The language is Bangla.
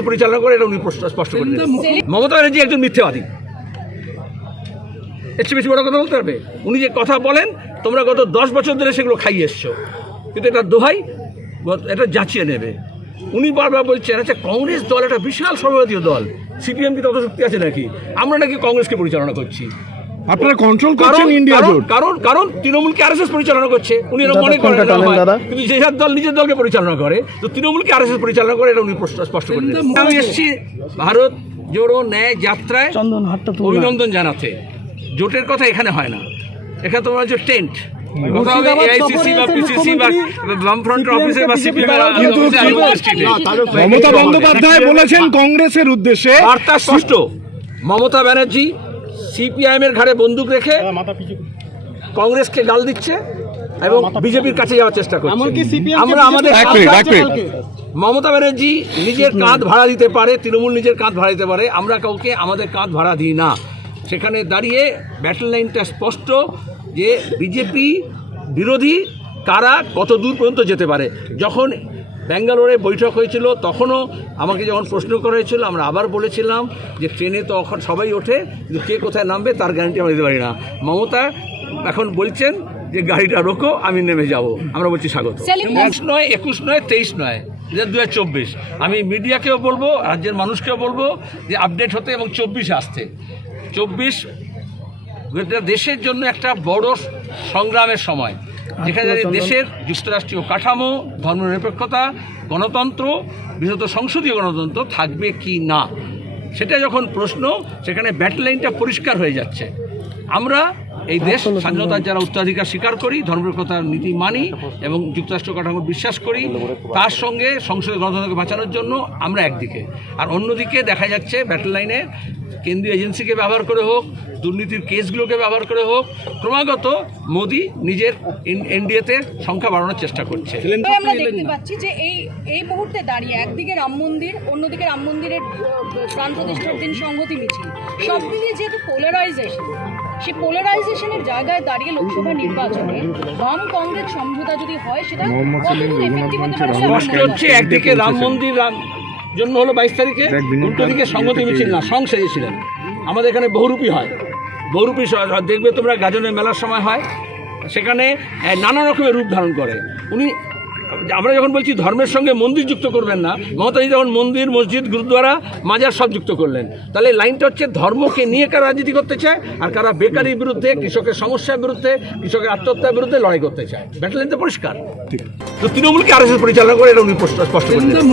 আরএসএস পরিচালনা করে, এটা উনি স্পষ্ট করে দিলেন। মমতা ব্যানার্জি একজন মিথ্যাবাদী, এর চেয়ে বেশি বড় কথা বলতে পারবে? উনি যে কথা বলেন, তোমরা গত 10 বছর ধরে সেগুলো খাইয়ে এসছো, কিন্তু এটা দোহাই এটা যাচিয়ে নেবে। উনি বারবার বলছেন আচ্ছা কংগ্রেস দল একটা বিশাল সর্বভারতীয় দল, সিপিএম কি তত শক্তি আছে নাকি? আমরা নাকি কংগ্রেসকে পরিচালনা করছি, আপনারা কন্ট্রোল করছেন ইন্ডিয়া জোট। কারণ তৃণমূলকে আরএসএস পরিচালনা করছে, উনি এরকম মনে করেন না, কিন্তু যেসব দল নিজের দলকে পরিচালনা করে, তো তৃণমূলকে আরএসএস পরিচালনা করে, এটা উনি স্পষ্ট করে দিলেন। আমি এসেছি ভারত জোড়ো ন্যায় যাত্রায় অভিনন্দন জানাতে। জোটের কথা এখানে হয় না, এখানে তোমার হচ্ছে টেন্ট, মমতা বন্দ্যোপাধ্যায় বলেছেন কংগ্রেসের উদ্দেশ্যে বার্তা স্পষ্ট। মমতা ব্যানার্জি সিপিআইএম এর ঘাড়ে বন্দুক রেখে কংগ্রেসকে গাল দিচ্ছে এবং বিজেপির কাছে যাওয়ার চেষ্টা করছে। আমরা আমাদের মমতা ব্যানার্জি নিজের কাঁধ ভাড়া দিতে পারে, তৃণমূল নিজের কাঁধ ভাড়া দিতে পারে, আমরা কাউকে আমাদের কাঁধ ভাড়া দিই না। সেখানে দাঁড়িয়ে ব্যাটল লাইনটা স্পষ্ট যে বিজেপি বিরোধী কারা কত দূর পর্যন্ত যেতে পারে। যখন ব্যাঙ্গালোরে বৈঠক হয়েছিল তখনও আমাকে যখন প্রশ্ন করা হয়েছিল, আমরা আবার বলেছিলাম যে ট্রেনে তো এখন সবাই ওঠে, কিন্তু কে কোথায় নামবে তার গ্যারান্টি আমরা দিতে পারি না। মমতা এখন বলছেন যে গাড়িটা রোকো, আমি নেমে যাব। আমরা বলছি স্বাগত। 19 নয়, 21 নয়, 23 নয়, 2024। আমি মিডিয়াকেও বলবো, রাজ্যের মানুষকেও বলবো যে আপডেট হতে এবং 24 আসতে। 24 দেশের জন্য একটা বড় সংগ্রামের সময়, যেখানে দেশের যুক্তরাষ্ট্রীয় কাঠামো, ধর্মনিরপেক্ষতা, গণতন্ত্র, বিশেষত সংসদীয় গণতন্ত্র থাকবে কি না, সেটা যখন প্রশ্ন, সেখানে ব্যাটল লাইনটা পরিষ্কার হয়ে যাচ্ছে। আমরা এই দেশ স্বাধীনতার যারা উত্তরাধিকার স্বীকার করি, ধর্মনিরপেক্ষতার নীতি মানি এবং যুক্তরাষ্ট্র কাঠামো বিশ্বাস করি, তার সঙ্গে সংসদীয় গণতন্ত্রকে বাঁচানোর জন্য আমরা একদিকে, আর অন্যদিকে দেখা যাচ্ছে ব্যাটল লাইনে কেন্দ্রীয় এজেন্সিকে ব্যবহার করে হোক, দুর্নীতির কেসগুলোকে ব্যবহার করে হোক, ক্রমাগত মোদি নিজের এনডিএতে সংখ্যা বাড়ানোর চেষ্টা করছে। আমরা দেখতে পাচ্ছি যে এই মুহূর্তে দাঁড়িয়ে একদিকে রাম মন্দির, অন্যদিকে রাম মন্দিরের প্রাণ প্রতিষ্ঠার দিন সংহতি মিছিল, সব মিলিয়ে যেহেতু পোলারাইজেশন, সেই পোলারাইজেশনের জায়গায় দাঁড়িয়ে লোকসভা নির্বাচনে বাম কংগ্রেস সমঝোতা যদি হয়, সেটা কতদূর এফেক্টিভ হতে পারে? স্পষ্ট হচ্ছে একদিকে রাম মন্দির জন্য হলো 22 তারিখে, উল্টো দিকে সংহতি মিছিল না, সং সেজেছিলেন। আমাদের এখানে বহুরূপী হয়, বহুরূপী দেখবে তোমরা গাজনের মেলার সময় হয়, সেখানে নানা রকমের রূপ ধারণ করে। আমরা যখন বলছি ধর্মের সঙ্গে মন্দির যুক্ত করবেন না, মমতাজি যখন মন্দির, মসজিদ, গুরুদ্বারা, মাজার সব যুক্ত করলেন, তাহলে লাইনটা হচ্ছে ধর্মকে নিয়ে কারা রাজনীতি করতে চায় আর কারা বেকারির বিরুদ্ধে, কৃষকের সমস্যার বিরুদ্ধে, কৃষকের আত্মহত্যার বিরুদ্ধে লড়াই করতে চায়। ব্যাটল লাইন তো পরিষ্কার। তো তৃণমূলকে আরএসএস পরিচালনা করে, এটা উনি স্পষ্ট করে দিলেন।